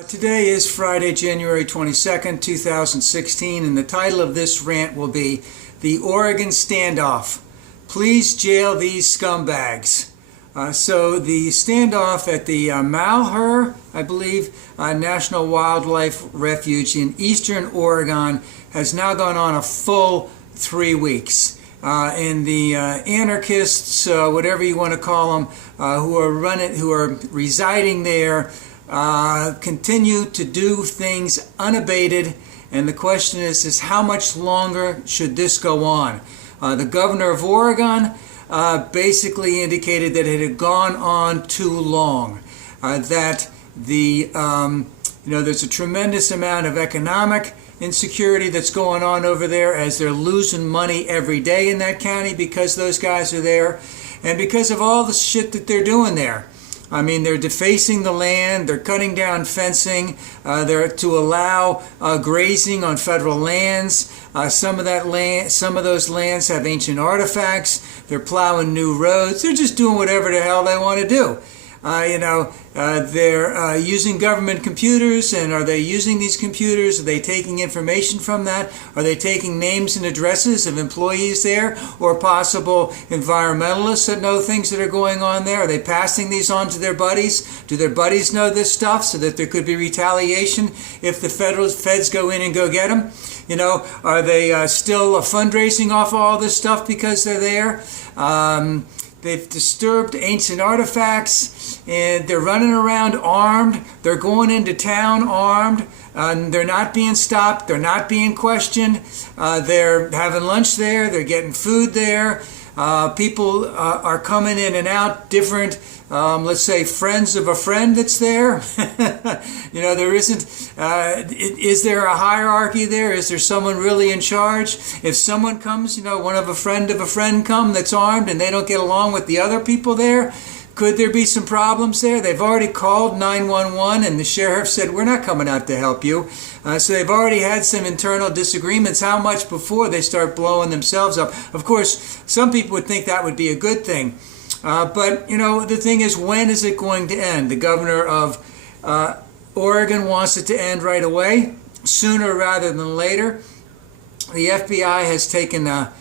Today is Friday, January 22nd, 2016, and the title of this rant will be The Oregon Standoff. Please jail these scumbags. So the standoff at the Malheur, I believe, National Wildlife Refuge in eastern Oregon has now gone on a full 3 weeks. And the anarchists, whatever you want to call them, who are residing there, continue to do things unabated, and the question is how much longer should this go on? The governor of Oregon basically indicated that it had gone on too long, that there's a tremendous amount of economic insecurity that's going on over there, as they're losing money every day in that county because those guys are there, and because of all the shit that they're doing there. I mean, they're defacing the land, they're cutting down fencing, they're to allow grazing on federal lands. Some of those lands have ancient artifacts. They're plowing new roads. They're just doing whatever the hell they want to do. They're using government computers, and are they using these computers? Are they taking information from that? Are they taking names and addresses of employees there, or possible environmentalists that know things that are going on there? Are they passing these on to their buddies? Do their buddies know this stuff so that there could be retaliation if the feds go in and go get them? Are they still fundraising off all this stuff because they're there? They've disturbed ancient artifacts, and they're running around armed. They're going into town armed. They're not being stopped. They're not being questioned. They're having lunch there. They're getting food there. People are coming in and out, different, let's say, friends of a friend that's there. There isn't, is there a hierarchy there? Is there someone really in charge? If someone comes, one of a friend come that's armed, and they don't get along with the other people there, could there be some problems there? They've already called 911, and the sheriff said, we're not coming out to help you. So they've already had some internal disagreements. How much before they start blowing themselves up? Of course, some people would think that would be a good thing. But the thing is, when is it going to end? The governor of Oregon wants it to end right away, sooner rather than later. The FBI has taken a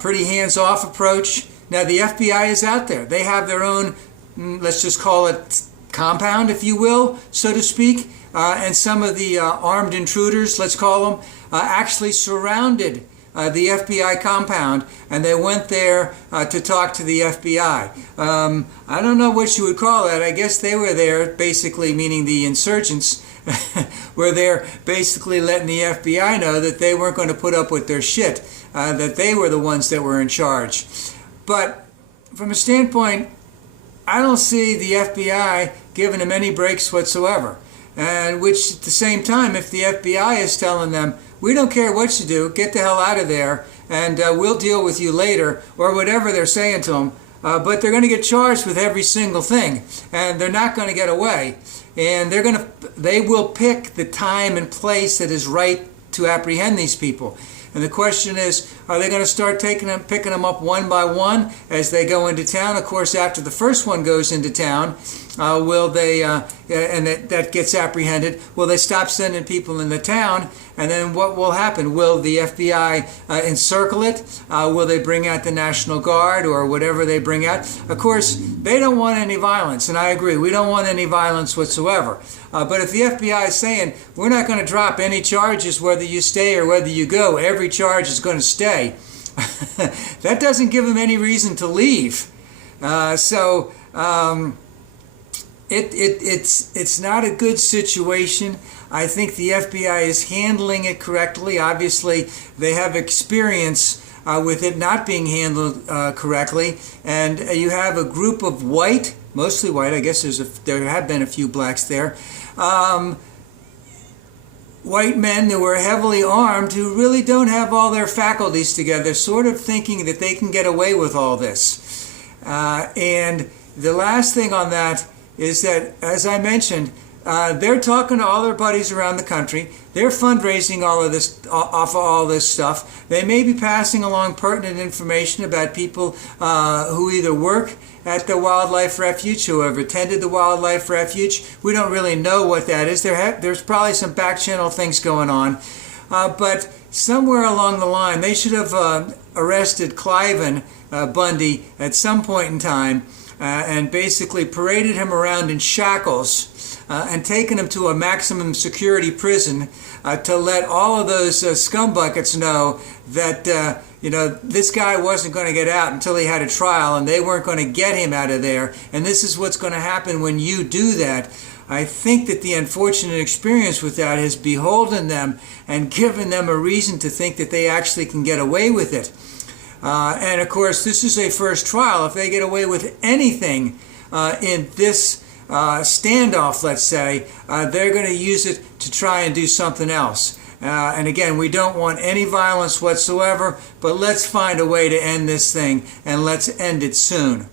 pretty hands-off approach. Now, the FBI is out there. They have their own, let's just call it compound, if you will, so to speak. And some of the armed intruders, let's call them, actually surrounded the FBI compound, and they went there to talk to the FBI. I don't know what you would call that. I guess they were there, basically, meaning the insurgents, were there basically letting the FBI know that they weren't going to put up with their shit, that they were the ones that were in charge. But from a standpoint, I don't see the FBI giving them any breaks whatsoever. And which, at the same time, if the FBI is telling them, we don't care what you do, get the hell out of there, and we'll deal with you later, or whatever they're saying to them, but they're going to get charged with every single thing, and they're not going to get away. And they will pick the time and place that is right to apprehend these people. And the question is, are they going to start picking them up one by one as they go into town? Of course, after the first one goes into town, will they, and that gets apprehended, will they stop sending people in the town? And then what will happen? Will the FBI encircle it? Will they bring out the National Guard or whatever they bring out? Of course, they don't want any violence, and I agree. We don't want any violence whatsoever. But if the FBI is saying, we're not going to drop any charges whether you stay or whether you go, every charge is going to stay, that doesn't give them any reason to leave. It's not a good situation. I think the FBI is handling it correctly. Obviously, they have experience with it not being handled correctly. And you have a group of white, mostly white, I guess there have been a few blacks there, white men that were heavily armed who really don't have all their faculties together, sort of thinking that they can get away with all this. And the last thing on that is that, as I mentioned, they're talking to all their buddies around the country. They're fundraising all of this off of all this stuff. They may be passing along pertinent information about people who either work at the wildlife refuge, who have attended the wildlife refuge. We don't really know what that is. There's probably some back channel things going on. But somewhere along the line, they should have arrested Cliven Bundy at some point in time and basically paraded him around in shackles and taken him to a maximum security prison to let all of those scumbuckets know that this guy wasn't going to get out until he had a trial, and they weren't going to get him out of there. And this is what's going to happen when you do that. I think that the unfortunate experience with that has beholden them and given them a reason to think that they actually can get away with it. And of course, this is a first trial. If they get away with anything in this standoff, let's say, they're going to use it to try and do something else. And again, we don't want any violence whatsoever, but let's find a way to end this thing, and let's end it soon.